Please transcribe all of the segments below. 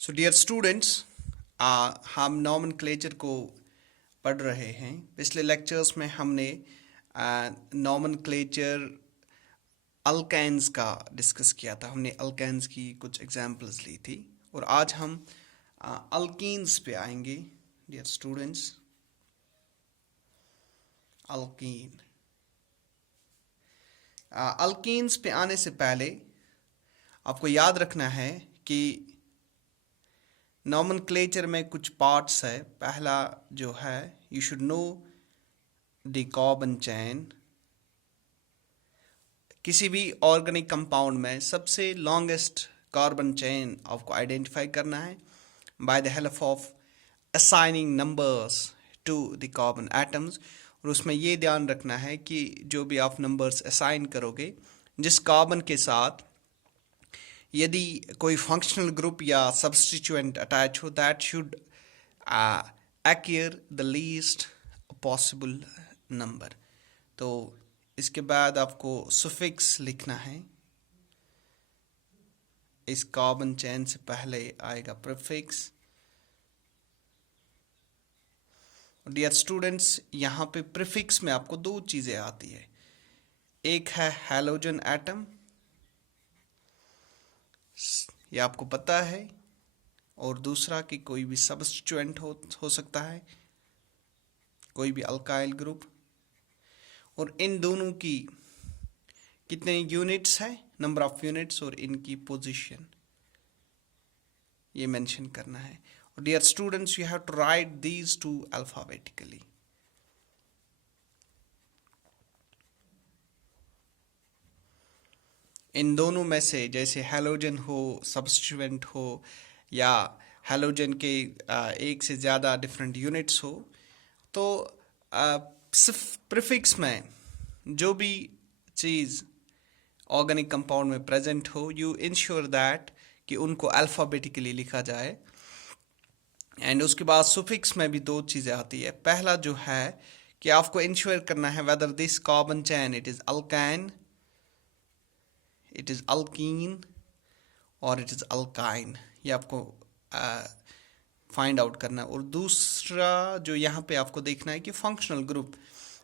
सो dear students, हम nomenclature को पढ़ रहे हैं। पिछले लेक्चर्स में हमने नॉमनक्लेचर अल्केन्स का डिस्कस किया था। हमने अल्केन्स की कुछ एग्जांपल्स ली थी और आज हम अल्कीन्स पे आएंगे। डियर स्टूडेंट्स, अल्कीन अल्कीन्स पे आने से पहले आपको याद रखना है कि नॉमनक्लेचर में कुछ पार्ट्स है। पहला जो है, you should know the carbon chain. किसी भी ऑर्गेनिक कंपाउंड में सबसे लॉन्गेस्ट कार्बन चेन आपको आइडेंटिफाई करना है by the help of assigning numbers to the carbon atoms. और उसमें ये ध्यान रखना है कि जो भी आप नंबर्स असाइन करोगे जिस कार्बन के साथ, यदि कोई फंक्शनल ग्रुप या सब्स्टिट्यूएंट अटैच हो, that should occur the least possible number. तो इसके बाद आपको सुफिक्स लिखना है। इस कार्बन चेन से पहले आएगा प्रीफिक्स। डियर स्टूडेंट्स, यहाँ पे प्रीफिक्स में आपको दो चीज़ें आती है। एक है हैलोजन एटम, ये आपको पता है, और दूसरा कि कोई भी सब्स्टिट्यूएंट हो सकता है, कोई भी अल्काइल ग्रुप। और इन दोनों की कितने यूनिट्स है, नंबर ऑफ यूनिट्स, और इनकी पोजीशन ये मेंशन करना है। और dear students, you have to write these two alphabetically. इन दोनों में से, जैसे हैलोजन हो, सब्स्टिट्यूएंट हो, या हैलोजन के एक से ज़्यादा डिफरेंट यूनिट्स हो, तो सिर्फ प्रीफिक्स में जो भी चीज़ ऑर्गेनिक कंपाउंड में प्रेजेंट हो, यू इंश्योर दैट कि उनको अल्फ़ाबेटिकली लिखा जाए। एंड उसके बाद सुफिक्स में भी दो चीज़ें आती है। पहला जो है कि आपको इंश्योर करना है whether this carbon chain it is alkane, it is alkene और इट इज़ अल्काइन। ये आपको फाइंड आउट करना है। और दूसरा जो यहाँ पे आपको देखना है कि फंक्शनल ग्रुप,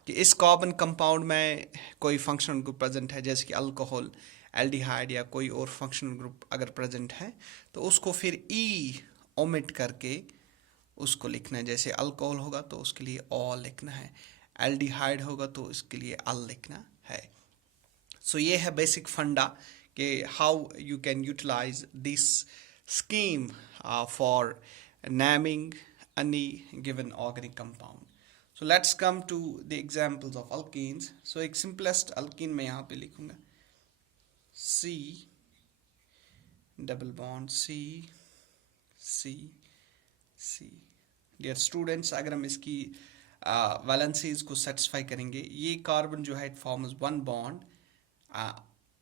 कि इस कार्बन कंपाउंड में कोई फंक्शनल ग्रुप प्रेजेंट है, जैसे कि अल्कोहल, एल्डिहाइड या कोई और फंक्शनल ग्रुप अगर प्रेजेंट है तो उसको फिर ई ओमिट करके उसको लिखना है। जैसे अल्कोहल होगा तो उसके लिए ऑल लिखना है, एल्डिहाइड होगा तो इसके लिए अल लिखना है। सो ये है बेसिक फंडा कि how you can utilize this scheme for naming any given organic compound. So let's come to the examples of alkenes. So एक simplest alkene मैं यहाँ पे लिखूँगा C double bond C C C. Dear students, अगर हम इसकी valencies को satisfy करेंगे, ये कार्बन जो है, it forms one bond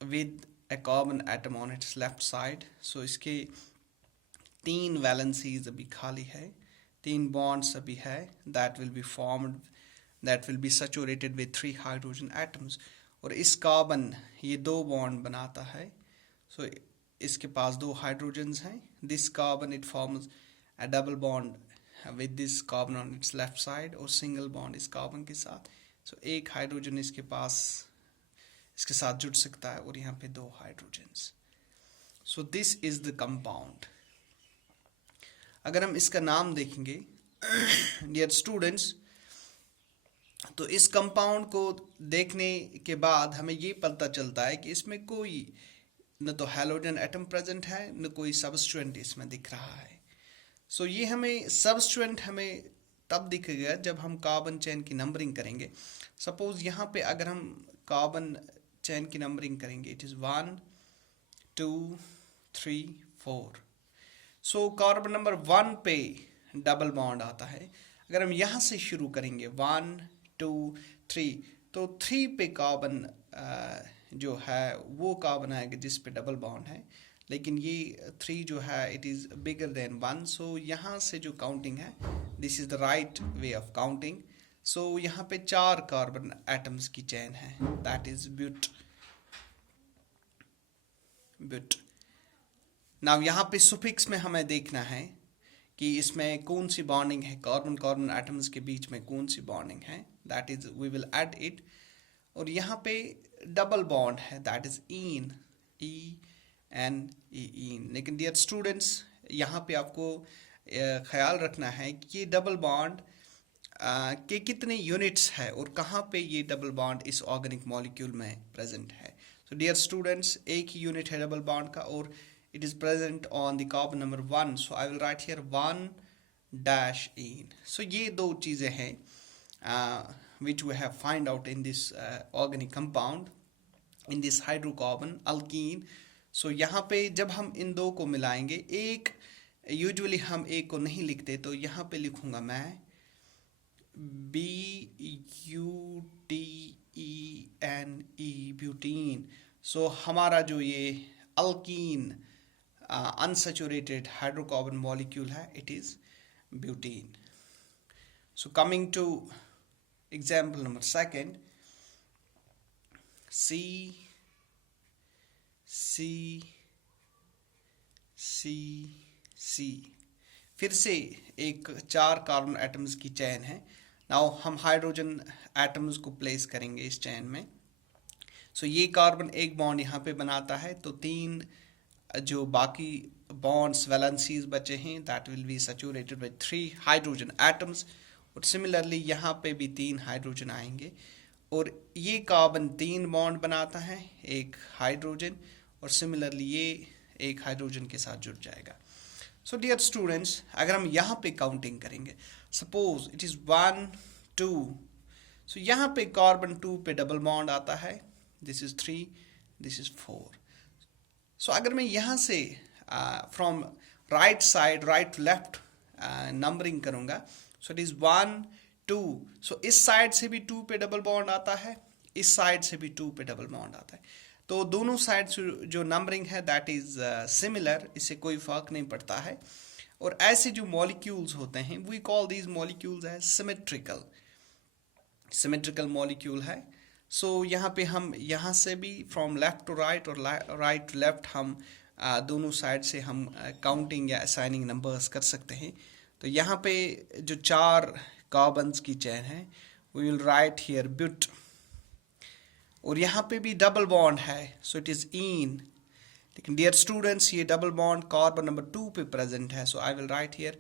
with a carbon atom on its left side. So इसके तीन वैलेंसीज अभी खाली है, तीन बॉन्ड्स अभी है, that will be formed, that will be saturated with 3 hydrogen atoms. और इस कार्बन ये दो बॉन्ड बनाता है। सो इसके पास दो हाइड्रोजन्स हैं। This carbon it forms a double bond with this carbon on it's left side और सिंगल बॉन्ड इस कार्बन के साथ। सो एक हाइड्रोजन इसके पास इसके साथ जुड़ सकता है और यहाँ पे दो hydrogens. So this is the compound. अगर हम इसका नाम देखेंगे डियर स्टूडेंट्स, तो इस कंपाउंड को देखने के बाद हमें ये पता चलता है कि इसमें कोई न तो हैलोजन एटम प्रेजेंट है, न कोई सब्स्टिट्यूएंट इसमें दिख रहा है। सो ये हमें सब्स्टिट्यूएंट हमें तब दिखेगा जब हम कार्बन चेन की नंबरिंग करेंगे। सपोज यहाँ पे अगर हम कार्बन चेन की नंबरिंग करेंगे, it is 1 2 3 4। So carbon number 1 पे डबल बॉन्ड आता है। अगर हम यहाँ से शुरू करेंगे 1 2 3, तो 3 पे कार्बन जो है वो कार्बन आएगा जिस पे डबल बॉन्ड है, लेकिन ये 3 जो है it is bigger than 1। So यहाँ से जो काउंटिंग है, this is the right way of counting. So यहाँ पे 4 कार्बन एटम्स की चेन है, दैट इज़ ब्यूट। नाउ यहाँ पे सुफिक्स में हमें देखना है कि इसमें कौन सी बॉन्डिंग है, कार्बन कार्बन एटम्स के बीच में कौन सी बॉन्डिंग है, that is we will add it. और यहाँ पे डबल बॉन्ड है, that is ene, E N E ene. लेकिन डियर स्टूडेंट्स यहाँ पे आपको ख्याल रखना है कि ये डबल बॉन्ड के कितने यूनिट्स है और कहाँ पे ये डबल बॉन्ड इस ऑर्गेनिक मॉलिक्यूल में प्रेजेंट है। सो डियर स्टूडेंट्स एक ही यूनिट है डबल बॉन्ड का और it is present on the carbon number 1, so I will write here 1 dash in. So ये दो चीज़ें हैं which we have find out in this organic compound, in this hydrocarbon alkene. So यहाँ पे जब हम इन दो को मिलाएंगे, एक यूजुअली हम एक को नहीं लिखते, तो यहाँ पे लिखूंगा मैं BUTENE, ब्यूटीन। सो हमारा जो ये alkyne unsaturated hydrocarbon molecule hai, it is butene. So coming to example number 2, C C C C, फिर से एक 4 कार्बन एटम्स की चेन है। नाउ हम हाइड्रोजन एटम्स को प्लेस करेंगे इस चेन में। सो ये कार्बन एक बॉन्ड यहाँ पे बनाता है, तो 3 जो बाकी बॉन्ड्स वैलेंसीज बचे हैं that will be saturated with 3 hydrogen atoms. और सिमिलरली यहाँ पे भी 3 हाइड्रोजन आएंगे और ये कार्बन 3 बॉन्ड बनाता है, एक हाइड्रोजन, और सिमिलरली ये एक हाइड्रोजन के साथ जुड़ जाएगा। सो डियर स्टूडेंट्स अगर हम यहाँ पे काउंटिंग करेंगे, सपोज इट इज़ 1 2, सो यहाँ पे कार्बन 2 पे डबल बॉन्ड आता है, this is 3, this is 4। So अगर मैं यहाँ से from right side right to left numbering करूँगा, सो इट इज़ 1 2, सो इस साइड से भी 2 पे डबल बॉन्ड आता है, इस साइड से भी 2 पे डबल बॉन्ड आता है, तो दोनों साइड से जो नंबरिंग है दैट इज़ सिमिलर, इससे कोई फ़र्क नहीं पड़ता है। और ऐसे जो मॉलिक्यूल्स होते हैं we call these molecules as symmetrical molecule है। सो यहाँ पे हम यहाँ से भी फ्रॉम लेफ्ट टू राइट और राइट टू लेफ्ट हम दोनों साइड से हम काउंटिंग या असाइनिंग नंबर्स कर सकते हैं। तो यहाँ पे जो 4 कार्बन्स की चेन है we will write here but, और यहाँ पे भी डबल बॉन्ड है, सो इट इज़ इन। लेकिन डियर स्टूडेंट्स ये डबल बॉन्ड कार्बन नंबर 2 पे प्रेजेंट है, so I will write here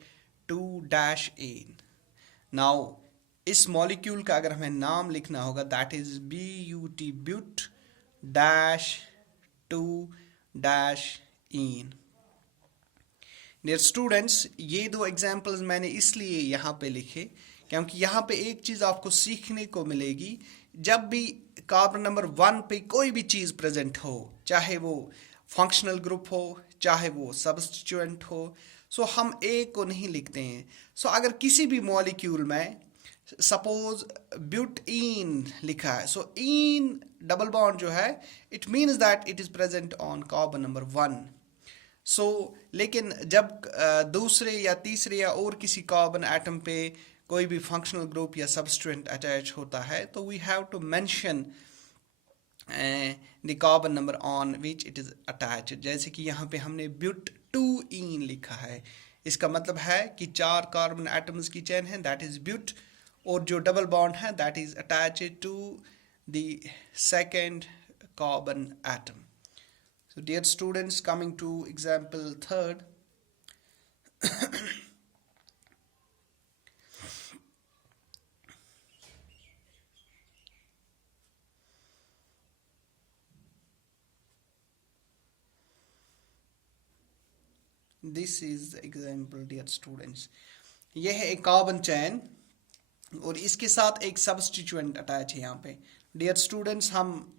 two ene. Now इस मॉलिक्यूल का अगर हमें नाम लिखना होगा that is BUT but dash two ene. Dear students ये 2 एग्जाम्पल्स मैंने इसलिए यहाँ पे लिखे क्योंकि यहाँ पे एक चीज़ आपको सीखने को मिलेगी, जब भी कार्बन नंबर 1 पे कोई भी चीज़ प्रेजेंट हो, चाहे वो फंक्शनल ग्रुप हो चाहे वो सब्स्टिट्यूएंट हो, सो हम ए को नहीं लिखते हैं। सो अगर किसी भी मॉलिक्यूल में सपोज ब्यूटीन लिखा है, सो इन डबल बॉन्ड जो है it means that it is present on carbon number 1। सो लेकिन जब दूसरे या तीसरे या और किसी कार्बन एटम पे कोई भी फंक्शनल ग्रुप या सब्स्टिट्यूएंट अटैच होता है तो we have to mention the carbon number on which it is attach. जैसे कि यहाँ पे हमने ब्यूट-2-इन लिखा है, इसका मतलब है कि 4 कार्बन एटम्स की चेन है दैट इज़ ब्यूट, और जो डबल बॉन्ड है that is attached to the second carbon atom. So dear students, coming to example 3rd, this is the example dear students। यह है एक कार्बन चेन और इसके साथ एक सब्स्टिट्यूएंट अटैच है यहाँ पे। डियर स्टूडेंट्स हम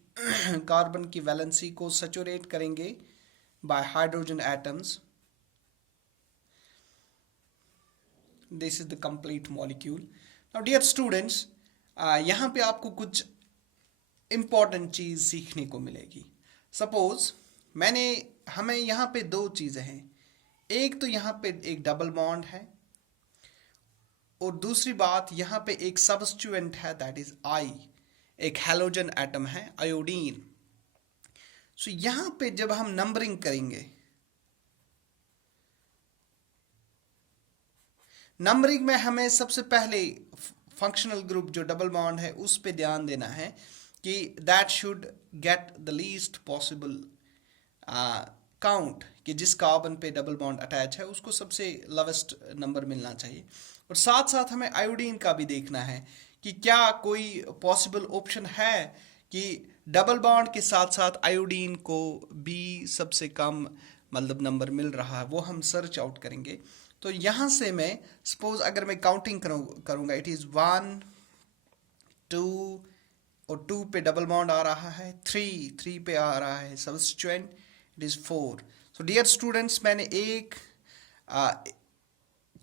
कार्बन की वैलेंसी को सैचुरेट करेंगे by hydrogen atoms. This is the complete molecule. Now dear students यहाँ पे आपको कुछ इम्पॉर्टेंट चीज़ सीखने को मिलेगी। सपोज हमें यहाँ पे 2 चीज़ें हैं, एक तो यहाँ पे एक डबल बॉन्ड है और दूसरी बात यहाँ पे एक सब्स्टिट्यूएंट है दैट इज आई, एक हैलोजन एटम है आयोडीन। सो यहाँ पे जब हम नंबरिंग करेंगे नंबरिंग में हमें सबसे पहले फंक्शनल ग्रुप जो डबल बॉन्ड है उस पे ध्यान देना है कि that should get the least possible count, कि जिस कार्बन पे डबल बॉन्ड अटैच है उसको सबसे लोवेस्ट नंबर मिलना चाहिए। और साथ साथ हमें आयोडीन का भी देखना है कि क्या कोई पॉसिबल ऑप्शन है कि डबल बॉन्ड के साथ साथ आयोडीन को भी सबसे कम मतलब नंबर मिल रहा है, वो हम सर्च आउट करेंगे। तो यहाँ से मैं सपोज अगर मैं काउंटिंग करूँगा, इट इज़ 1 2 और 2 पे डबल बॉन्ड आ रहा है, 3 पे आ रहा है substituent, it is 4। So dear students, मैंने एक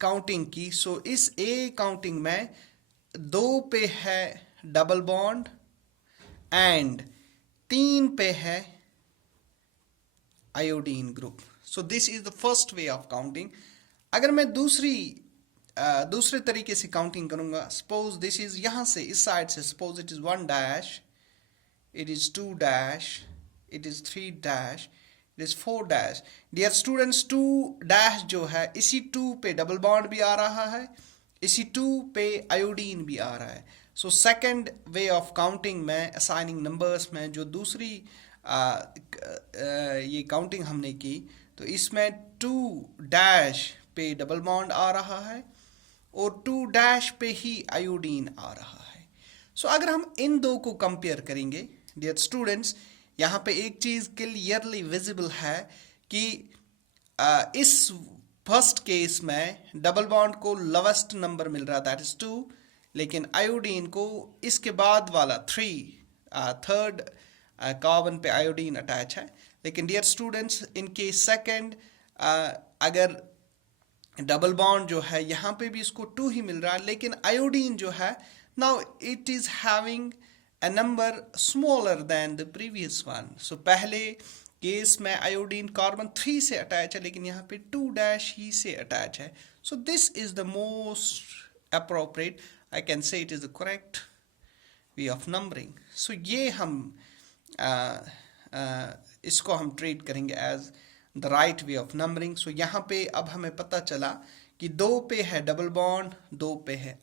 काउंटिंग की। सो इस ए काउंटिंग में 2 पे है डबल बॉन्ड एंड 3 पे है iodine group. So this is the first way of counting. अगर मैं दूसरे तरीके से काउंटिंग करूंगा, सपोज दिस इज यहाँ से इस साइड से, suppose it is 1 dash, it is 2 dash, it is 3 dash, it is 4 dash. Dear students, 2 dash जो है इसी 2 पे डबल बॉन्ड भी आ रहा है, इसी 2 पे आयोडीन भी आ रहा है। So second way of counting में असाइनिंग नंबर्स में जो दूसरी ये काउंटिंग हमने की, तो इसमें 2 डैश पे डबल बॉन्ड आ रहा है और 2 डैश पे ही आयोडीन आ रहा है। सो अगर हम इन दो को कंपेयर करेंगे डियर स्टूडेंट्स, यहाँ पे एक चीज़ क्लियरली विजिबल है कि इस फर्स्ट केस में डबल बॉन्ड को लोवेस्ट नंबर मिल रहा है, दैट इज 2, लेकिन आयोडीन को इसके बाद वाला 3, थर्ड कार्बन पे आयोडीन अटैच है। लेकिन dear students, in case second अगर डबल बॉन्ड जो है यहाँ पे भी इसको 2 ही मिल रहा है, लेकिन आयोडीन जो है now it is having a number smaller than the previous one. So पहले केस में आयोडीन कार्बन 3 से अटैच है, लेकिन यहाँ पे 2 डैश ही से अटैच है। So this is the most appropriate, I can say it is the correct way of numbering. So ये हम इसको हम ट्रीट करेंगे as the right way of numbering. So यहाँ पे अब हमें पता चला कि 2 पे है डबल बॉन्ड, 2 पे है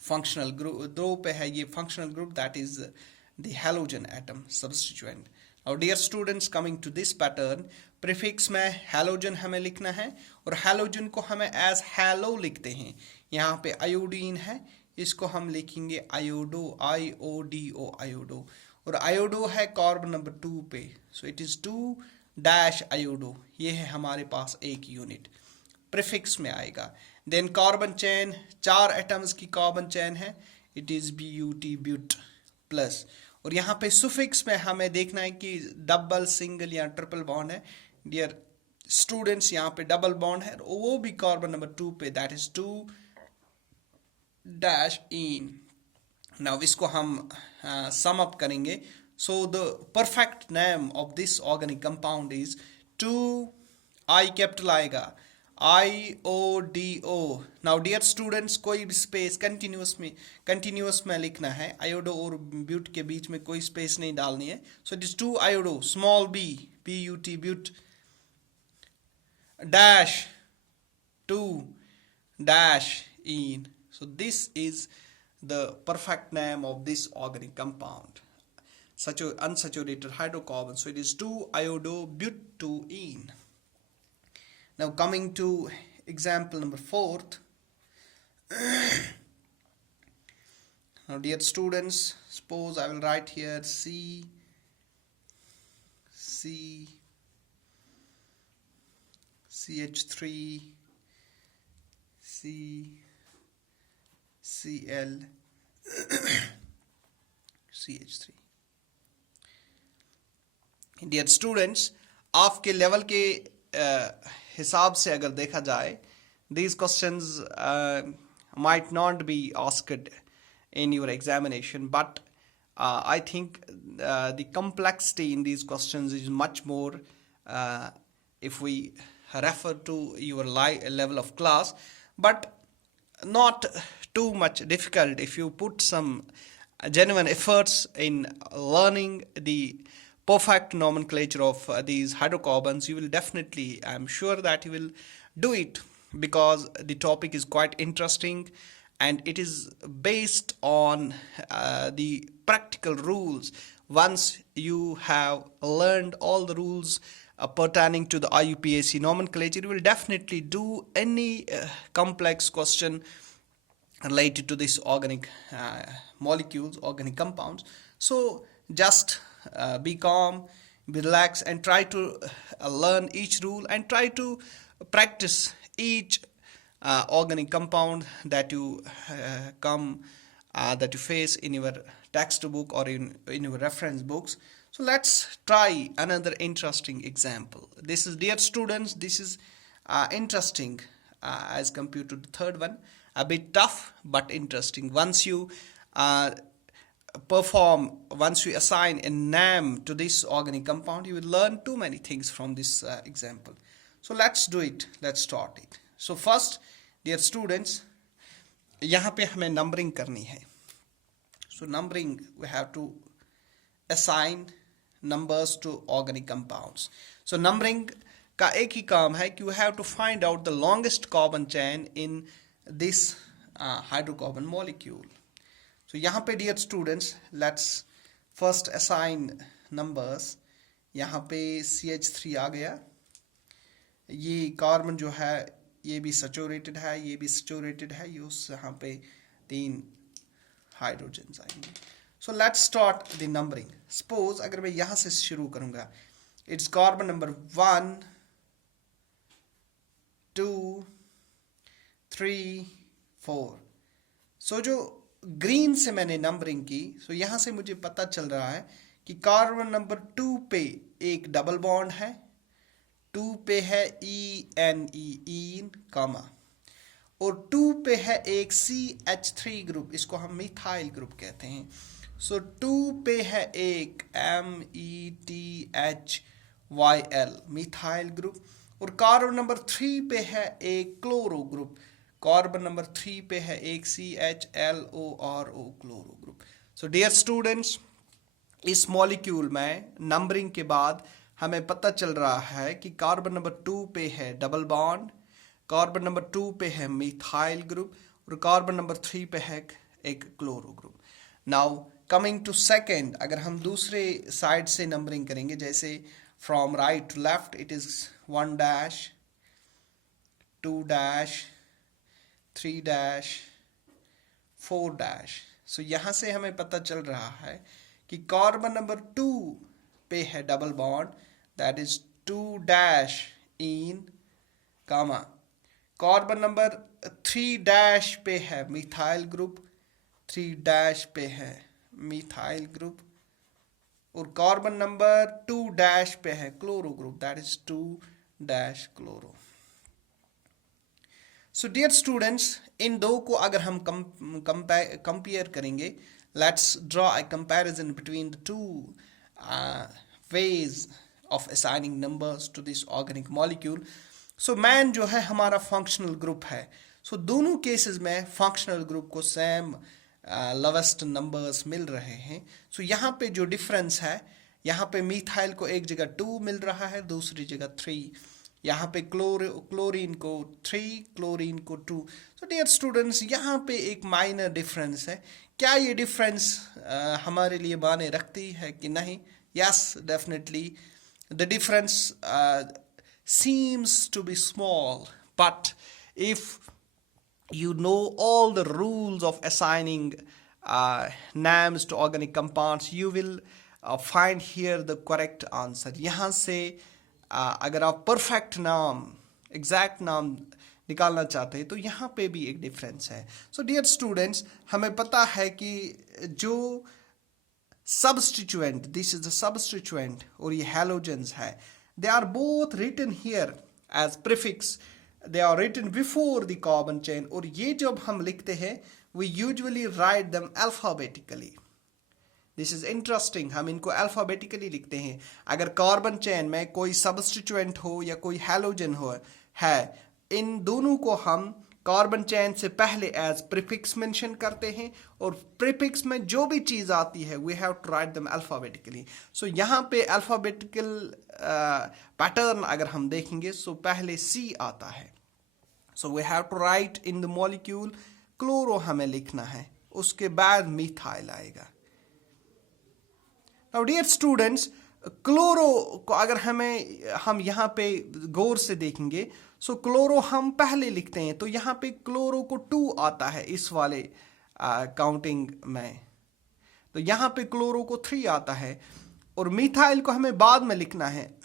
फंक्शनल ग्रुप, 2 पे है ये functional group, that is the halogen atom substituent. और dear students, coming to this pattern, prefix में हैलोजन हमें लिखना है और हैलोजन को हमें एज हैलो लिखते हैं। यहाँ पे आयोडीन है, इसको हम लिखेंगे आयोडो, IODO आयोडो, और आयोडो है कार्बन नंबर 2 पे, so it is 2 dash iodo, ये है हमारे पास एक यूनिट प्रीफिक्स में आएगा। देन कार्बन चेन, 4 एटम्स की कार्बन चेन है, it is BUT but plus. और यहाँ पे सुफिक्स में हमें देखना है कि डबल, सिंगल या ट्रिपल बॉन्ड है। डियर स्टूडेंट्स, यहाँ पे डबल बॉन्ड है, वो भी कार्बन नंबर 2 पे, that is 2 dash in. Now इसको हम सम अप करेंगे। So the perfect name of this organic compound is 2 I capital आएगा, IODO। नाउ डियर स्टूडेंट्स, कोई भी स्पेस कंटिन्यूस में लिखना है, आयोडो और ब्यूट के बीच में कोई स्पेस नहीं डालनी है। So it is 2 iodo, small b, BUT but dash 2 dash ene. So this is the perfect name of this organic compound, unsaturated hydrocarbon. So it is 2 iodo butene. Now coming to example number 4th. Now dear students, suppose I will write here CH3 CCl CH3। Dear students, आपके level के हिसाब से अगर देखा जाए, these questions might not be asked in your examination, but I think the complexity in these questions is much more if we refer to your level of class, but not too much difficult if you put some genuine efforts in learning the perfect nomenclature of these hydrocarbons. You will definitely, I'm sure that you will do it because the topic is quite interesting and it is based on the practical rules. Once you have learned all the rules pertaining to the IUPAC nomenclature, you will definitely do any complex question related to this organic molecules, organic compounds. So just be calm, be relaxed, and try to learn each rule and try to practice each organic compound that you that you face in your textbook or in your reference books. So let's try another interesting example. This is, dear students, this is interesting as compared to the third one. A bit tough but interesting. Once you once you assign a name to this organic compound, you will learn too many things from this example. So let's do it. Let's start it. So first, dear students, यहाँ पे हमें numbering करनी है. So numbering, we have to assign numbers to organic compounds. So numbering का एक ही काम है कि we have to find out the longest carbon chain in this hydrocarbon molecule. So यहाँ पे dear students, let's first assign numbers. यहाँ पे CH3 आ गया. ये कार्बन जो है ये भी सैचुरेटेड है, ये भी सैचुरेटेड है, यहाँ पे 3 हाइड्रोजन आएंगे. So let's start the numbering. Suppose अगर मैं यहाँ से शुरू करूँगा, it's carbon number 1, 2, 3, 4. So जो ग्रीन से मैंने नंबरिंग की, so यहाँ से मुझे पता चल रहा है कि कार्बन नंबर 2 पे एक डबल बॉन्ड है, 2 पे है ईन कामा, और 2 पे है एक CH3 ग्रुप, इसको हम मिथाइल ग्रुप कहते हैं. सो 2 पे है एक METHYL मिथाइल ग्रुप, और कार्बन नंबर 3 पे है एक क्लोरो ग्रुप, कार्बन नंबर 3 पे है एक CHLORO chloro group. So dear students, इस मॉलिक्यूल में नंबरिंग के बाद हमें पता चल रहा है कि कार्बन नंबर 2 पे है डबल बॉन्ड, कार्बन नंबर 2 पे है मिथाइल ग्रुप, और कार्बन नंबर 3 पे है एक chloro group. Now coming to second, अगर हम दूसरे साइड से नंबरिंग करेंगे, जैसे from right to left, it is 1 dash, 2 dash, 3 dash, 4 dash. So यहाँ से हमें पता चल रहा है कि कार्बन नंबर 2 पे है double bond, that is 2 dash ene comma. Carbon number 3 dash पे है मिथाइल ग्रुप, 3 डैश पे है मिथाइल ग्रुप, और कार्बन नंबर 2 डैश पे है chloro group, that is 2 dash chloro. So dear students, इन दो को अगर हम कंपेयर करेंगे, let's draw a comparison between the two ways of assigning numbers to this organic molecule. So man जो है हमारा functional group है. So दोनों cases में functional group को same lowest numbers मिल रहे हैं. So यहाँ पे जो difference है, यहाँ पे मिथाइल को एक जगह 2 मिल रहा है, दूसरी जगह 3. यहाँ पे क्लोरीन को 3, क्लोरीन को 2. So dear students, यहाँ पे एक minor difference है. क्या ये difference हमारे लिए मायने रखती है कि नहीं? Yes, definitely. The difference seems to be small, but if you know all the rules of assigning names to organic compounds, you will find here the correct answer. यहाँ से अगर आप perfect नाम, exact नाम निकालना चाहते हैं, तो यहाँ पे भी एक difference है. So dear students, हमें पता है कि जो substituent, this is the substituent, और ये halogens है, they are both written here as prefix, they are written before the carbon chain, और ये जब हम लिखते हैं, we usually write them alphabetically. This is interesting, हम इनको alphabetically लिखते हैं. अगर carbon chain में कोई substituent हो या कोई halogen हो है, इन दोनों को हम कार्बन चेन से पहले एज प्रीफिक्स मेंशन करते हैं, और प्रीफिक्स में जो भी चीज़ आती है we have to write them alphabetically. So यहाँ पे अल्फ़ाबेटिकल पैटर्न अगर हम देखेंगे, सो पहले सी आता है, so we have to write in the molecule, chloro हमें लिखना है, उसके बाद मिथाइल आएगा। नाउ डियर स्टूडेंट्स, क्लोरो को अगर हम यहाँ पे गौर से देखेंगे, सो क्लोरो हम पहले लिखते हैं, तो यहाँ पे क्लोरो को 2 आता है इस वाले काउंटिंग में, तो यहाँ पे क्लोरो को 3 आता है, और मिथाइल को हमें बाद में लिखना है।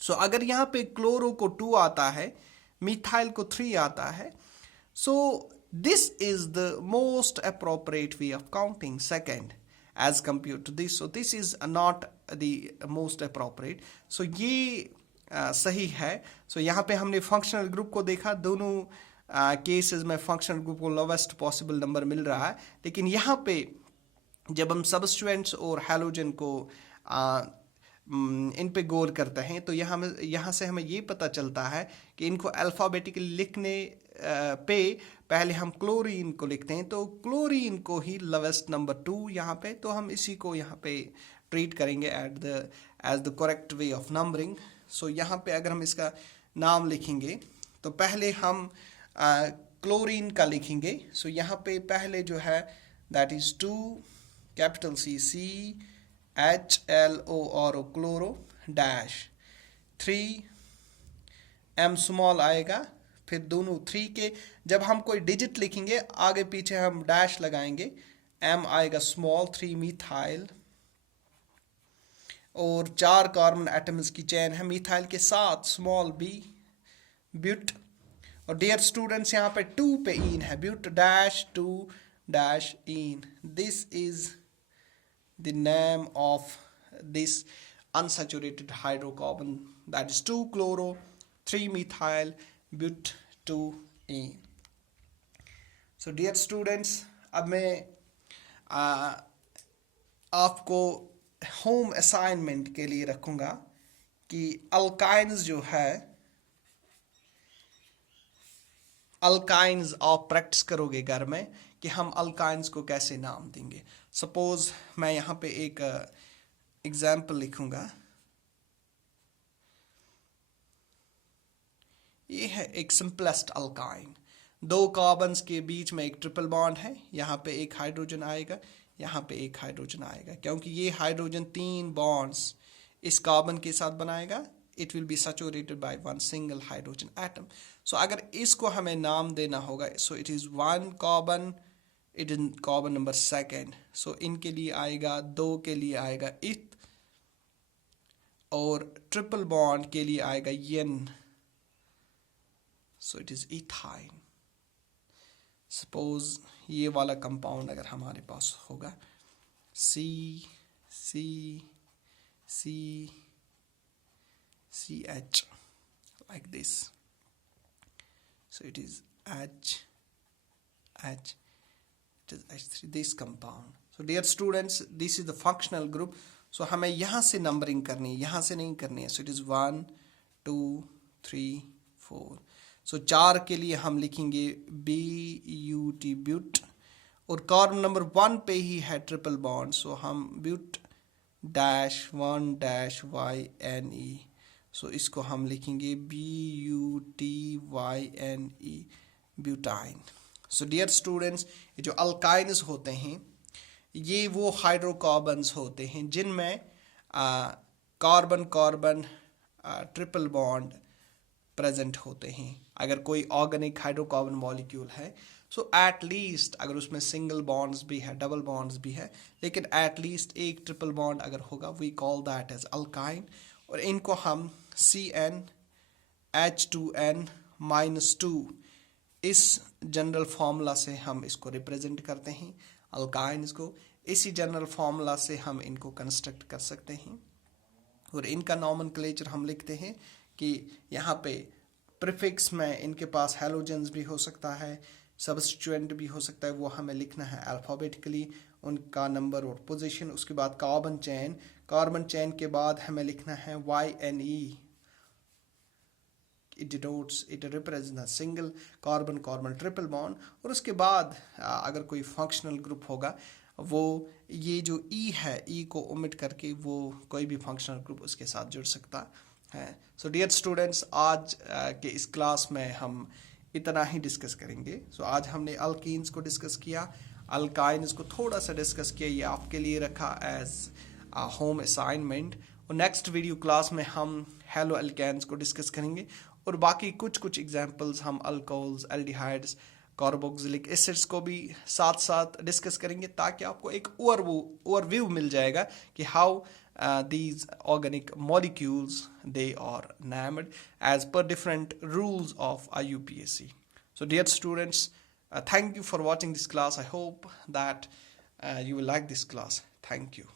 सो अगर यहाँ पे क्लोरो को 2 आता है, मिथाइल को 3 आता है, सो this is the most appropriate way of counting second as compared to this. So this is not the most appropriate. So ये सही है। So यहाँ पे हमने फंक्शनल ग्रुप को देखा, दोनों केसेस में फंक्शनल ग्रुप को लोवेस्ट पॉसिबल नंबर मिल रहा है, लेकिन यहाँ पे जब हम सबस्टिट्यूएंट्स और हैलोजन को इन पे गौर करते हैं, तो यहाँ से हमें ये पता चलता है कि इनको अल्फ़ाबेटिकली लिखने पे पहले हम क्लोरीन को लिखते हैं, तो क्लोरीन को ही लोवेस्ट नंबर 2 यहाँ पे, तो हम इसी को यहाँ पे ट्रीट करेंगे as the correct way of numbering. So यहाँ पे अगर हम इसका नाम लिखेंगे, तो पहले हम क्लोरीन का लिखेंगे। सो यहाँ पे पहले जो है that is 2 capital C CHLORO chloro dash 3 M small आएगा, फिर दोनों 3 के जब हम कोई डिजिट लिखेंगे आगे पीछे हम डैश लगाएंगे, M आएगा स्मॉल 3 मिथाइल, और 4 कार्बन एटम्स की चेन है मिथाइल के साथ स्मॉल b ब्यूट, और डियर स्टूडेंट्स यहाँ पे 2 पे इन है, but dash 2 dash ene. This is the name of this unsaturated hydrocarbon, that is 2 chloro 3 methyl but 2ene. So dear students, अब मैं आपको होम असाइनमेंट के लिए रखूंगा कि अल्काइंस जो है, अल्काइंस आप प्रैक्टिस करोगे घर में कि हम अल्काइंस को कैसे नाम देंगे। सपोज मैं यहाँ पे एक एग्जाम्पल लिखूंगा, ये है एक सिंपलेस्ट अल्काइन, 2 कार्बन्स के बीच में एक ट्रिपल बॉन्ड है, यहाँ पे एक हाइड्रोजन आएगा, यहाँ पे एक हाइड्रोजन आएगा, क्योंकि ये हाइड्रोजन 3 बॉन्ड्स इस कार्बन के साथ बनाएगा, it will be saturated by 1 single hydrogen atom. So अगर इसको हमें नाम देना होगा, so it is 1 carbon, it is carbon number 2, so इनके लिए आएगा 2 के लिए आएगा इथ, और ट्रिपल बॉन्ड के लिए आएगा yne, so it is ethyne. Suppose ये वाला कंपाउंड अगर हमारे पास होगा CH like this, so it is H, it is H3, this compound. So dear students, this is the functional group. So हमें यहाँ से नंबरिंग करनी है, यहाँ से नहीं करनी है। So it is 1 2 3 4. So 4 के लिए हम लिखेंगे BUT ब्यूट, और कार्बन नंबर 1 पे ही है ट्रिपल बॉन्ड, सो हम ब्यूट डैश 1 डैश YNE, सो इसको हम लिखेंगे BUTYNE butyne. So dear students, ये जो अल्काइन्स होते हैं ये वो हाइड्रोकार्बन्स होते हैं जिनमें carbon carbon triple bond present होते हैं। अगर कोई ऑर्गेनिक हाइड्रोकार्बन मॉलिक्यूल है, सो एट लीस्ट अगर उसमें सिंगल बॉन्ड्स भी है, डबल बॉन्ड्स भी है, लेकिन एट लीस्ट एक ट्रिपल बॉन्ड अगर होगा, we call that as alkyne, और इनको हम CnH2n-2 इस जनरल फार्मूला से हम इसको रिप्रेजेंट करते हैं अल्काइन्स को। इसी जनरल फार्मूला से हम इनको कंस्ट्रक्ट कर सकते हैं, और इनका नॉमेनक्लेचर हम लिखते हैं कि यहाँ पे प्रीफिक्स में इनके पास हैलोजेंस भी हो सकता है, सब्स्टिट्यूएंट भी हो सकता है, वो हमें लिखना है अल्फ़ाबेटिकली, उनका नंबर और पोजीशन। उसके बाद कार्बन चेन के बाद हमें लिखना है YNE, it represent single carbon carbon triple bond. और उसके बाद अगर कोई फंक्शनल ग्रुप होगा, वो ये जो E है, E को ओमिट करके वो कोई भी फंक्शनल ग्रुप उसके साथ जुड़ सकता है। सो डियर स्टूडेंट्स, आज के इस क्लास में हम इतना ही डिस्कस करेंगे। सो आज हमने अल्कीन्स को डिस्कस किया, अल्काइंस को थोड़ा सा डिस्कस किया, ये आपके लिए रखा एज होम असाइनमेंट। और नेक्स्ट वीडियो क्लास में हम हेलो अल्केन्स को डिस्कस करेंगे और बाकी कुछ कुछ एग्जांपल्स हम अल्कोहल्स, एल्डिहाइड्स, कार्बोक्सिलिक एसिड्स को भी साथ साथ डिस्कस करेंगे, ताकि आपको एक ओवरव्यू मिल जाएगा कि how these organic molecules they are named as per different rules of IUPAC. So dear students, thank you for watching this class. I hope that you will like this class. Thank you.